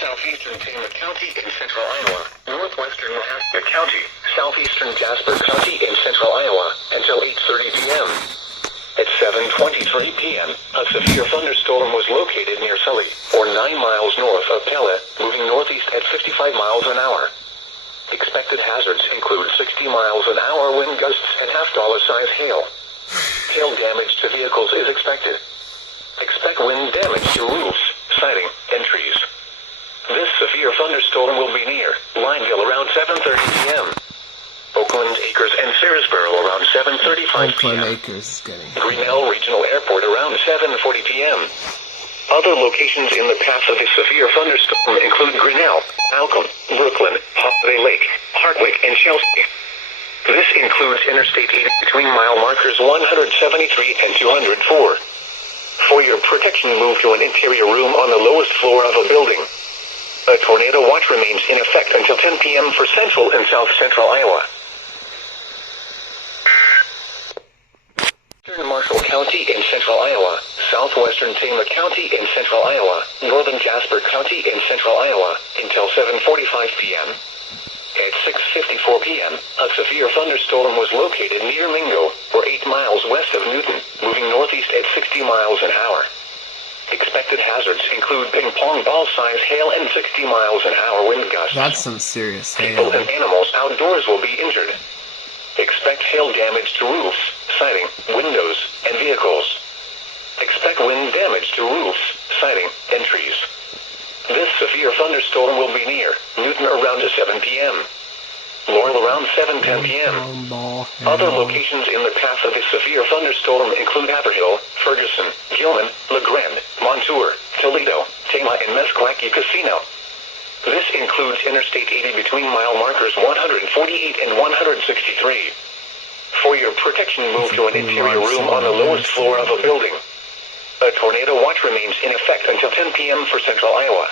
southeastern Tama County in central Iowa, northwestern Nebraska County, southeastern Jasper County in central Iowa, until 8:30 p.m. At 7:23 p.m., a severe thunderstorm was located near Sully, or 9 miles north of Pella, moving northeast at 55 miles an hour. Expected hazards include 60 miles an hour wind gusts and half-dollar-size hail. Hail damage to vehicles is expected. Expect wind damage to roofs, siding, and trees. This severe thunderstorm will be near Lineville around 7:30 p.m. Oakland Acres and Sarasboro around 7:35 p.m. Grinnell Regional Airport around 7:40 p.m. Other locations in the path of the severe thunderstorm include Grinnell, Malcolm, Brooklyn, Holiday Lake, Hardwick, and Chelsea. This includes Interstate 80 between mile markers 173 and 204. For your protection, move to an interior room on the lowest floor of a building. A tornado watch remains in effect until 10 p.m. for central and south central Iowa. Eastern Marshall County in central Iowa, southwestern Tama County in central Iowa, northern Jasper County in central Iowa, until 7:45 p.m. At 6:54 p.m., a severe thunderstorm was located near Mingo, or 8 miles west of Newton, moving northeast at 60 miles an hour. Expected hazards include ping-pong ball-size hail and 60 miles an hour wind gusts. That's some serious hail. People and animals outdoors will be injured. Expect hail damage to roofs, siding, windows, and vehicles. Expect wind damage to roofs, siding, and trees. This severe thunderstorm will be near Newton around 7 p.m. Laurel around 7:10 p.m. Other locations in the path of the severe thunderstorm include Haverhill, Ferguson, Gilman, LeGrand, Montour, Toledo, Tama, and Meskwaki Casino. This includes Interstate 80 between mile markers 148 and 163. For your protection, move to an interior room on the lowest floor of a building. A tornado watch remains in effect until 10 p.m. for central Iowa.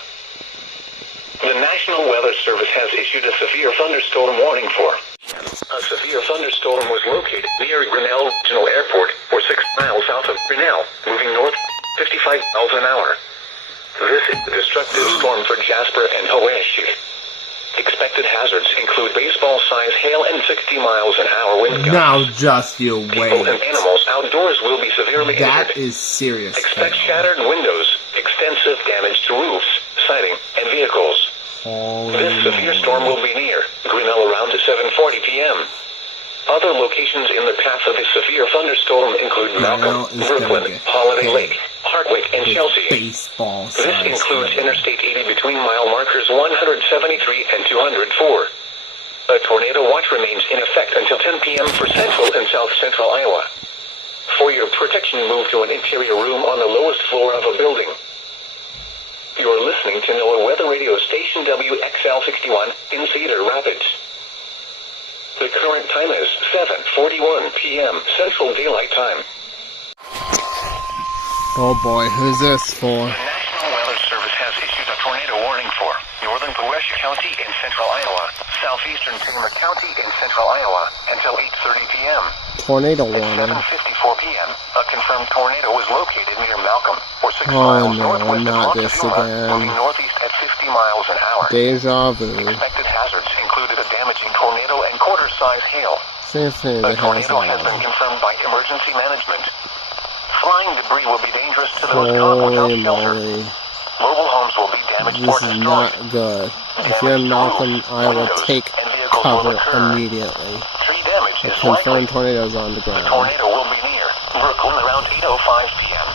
The National Weather Service has issued a severe thunderstorm warning for. A severe thunderstorm was located near Grinnell Regional Airport, or 6 miles south of Grinnell, moving north 55 miles an hour. This is a destructive storm for Jasper and Hawaii. Expected hazards include baseball-sized hail and 60 miles an hour wind gusts. Now just you wait. People and animals outdoors will be severely injured. That is serious. Expect shattered windows, extensive damage to roofs, siding, and vehicles. This severe storm will be near Grinnell around 7:40 p.m. Other locations in the path of the severe thunderstorm include Malcolm, Brooklyn, Holiday Lake, Hardwick, and Chelsea. This includes Interstate 80 between mile markers 173 and 204. A tornado watch remains in effect until 10 p.m. for central and south central Iowa. For your protection, move to an interior room on the lowest floor of a building. You're listening to NOAA Weather Radio Station WXL61 in Cedar Rapids. The current time is 7:41 p.m. Central Daylight Time. Oh boy, who's this for? The National Weather Service has issued a tornado warning for northern Powesha County in central Iowa, southeastern Tama County in central Iowa, until 8:30 p.m. Tornado warning. At 7:54 p.m., a confirmed tornado was located near Malcolm, or 6 miles northwest of Montezuma, moving northeast at 50 miles an hour. Deja vu. Expected hazards included a damaging tornado and quarter-size hail. A tornado has been confirmed by emergency management. Flying debris will be dangerous to those caught without shelter. Mobile homes will be damaged or destroyed. This is not good. If you're in Malcolm, Iowa, take cover immediately. Tree damage A is confirmed likely. tornadoes on the The ground. tornado will be near Brooklyn around 8:05 p.m.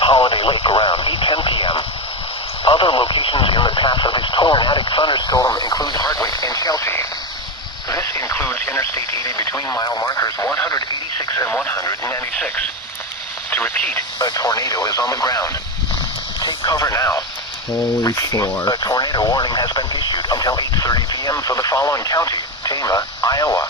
Holiday Lake around 8:10 p.m. Other locations in the path of this tornadic thunderstorm include Hardwick and Chelsea. This includes Interstate 80 between mile markers 186 and 196. To repeat, a tornado is on the ground. Take cover now. Holy Lord. A tornado warning has been issued until 8:30 p.m. for the following county: Tama, Iowa.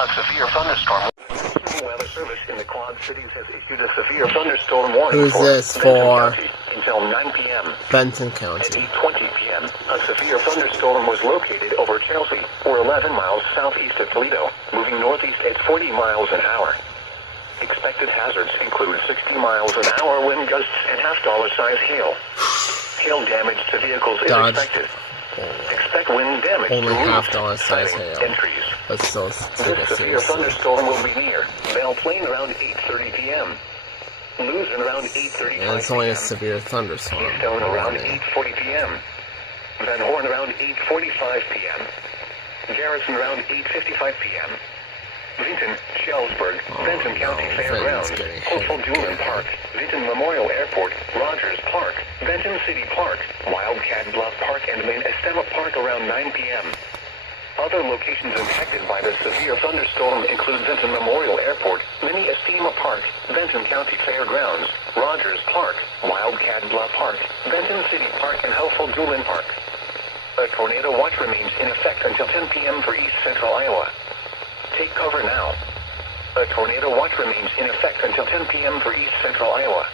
A severe thunderstorm. The Weather Service in the Quad Cities has issued a severe thunderstorm warning. Who's this for? Until 9 p.m. Benson At County. 8:20 p.m., a severe thunderstorm was located over Chelsea, or 11 miles southeast of Toledo, moving northeast at 40 miles an hour. Expected Listed hazards include 60 miles an hour wind gusts and $half size hail. Hail damage to vehicles is Dodge. expected. Expect wind damage Only to roofs, $half size siding, hail. and trees. Let's still take This it severe seriously. thunderstorm will be near Belle Plaine around 8:30 p.m. Luzon around 8:35 And it's only a p.m. severe thunderstorm. Keystone around 8:40 p.m. Van Horn around 8:45 p.m. Garrison around 8:55 p.m. Vinton, Shellsburg, Benton County no, Fairgrounds, Vinton's getting Hopeful hit. Julian Park, Vinton Memorial Airport, Rogers Park, Benton City Park, Wildcat Bluff Park, and Main Estema Park around 9 p.m. Other locations impacted by the severe thunderstorm include Benton Memorial Airport, Mini Estema Park, Benton County Fairgrounds, Rogers Park, Wildcat Bluff Park, Benton City Park, and Hopeful Julian Park. A tornado watch remains in effect until 10 p.m. for east central Iowa. Take cover now. A tornado watch remains in effect until 10 p.m. for east central Iowa.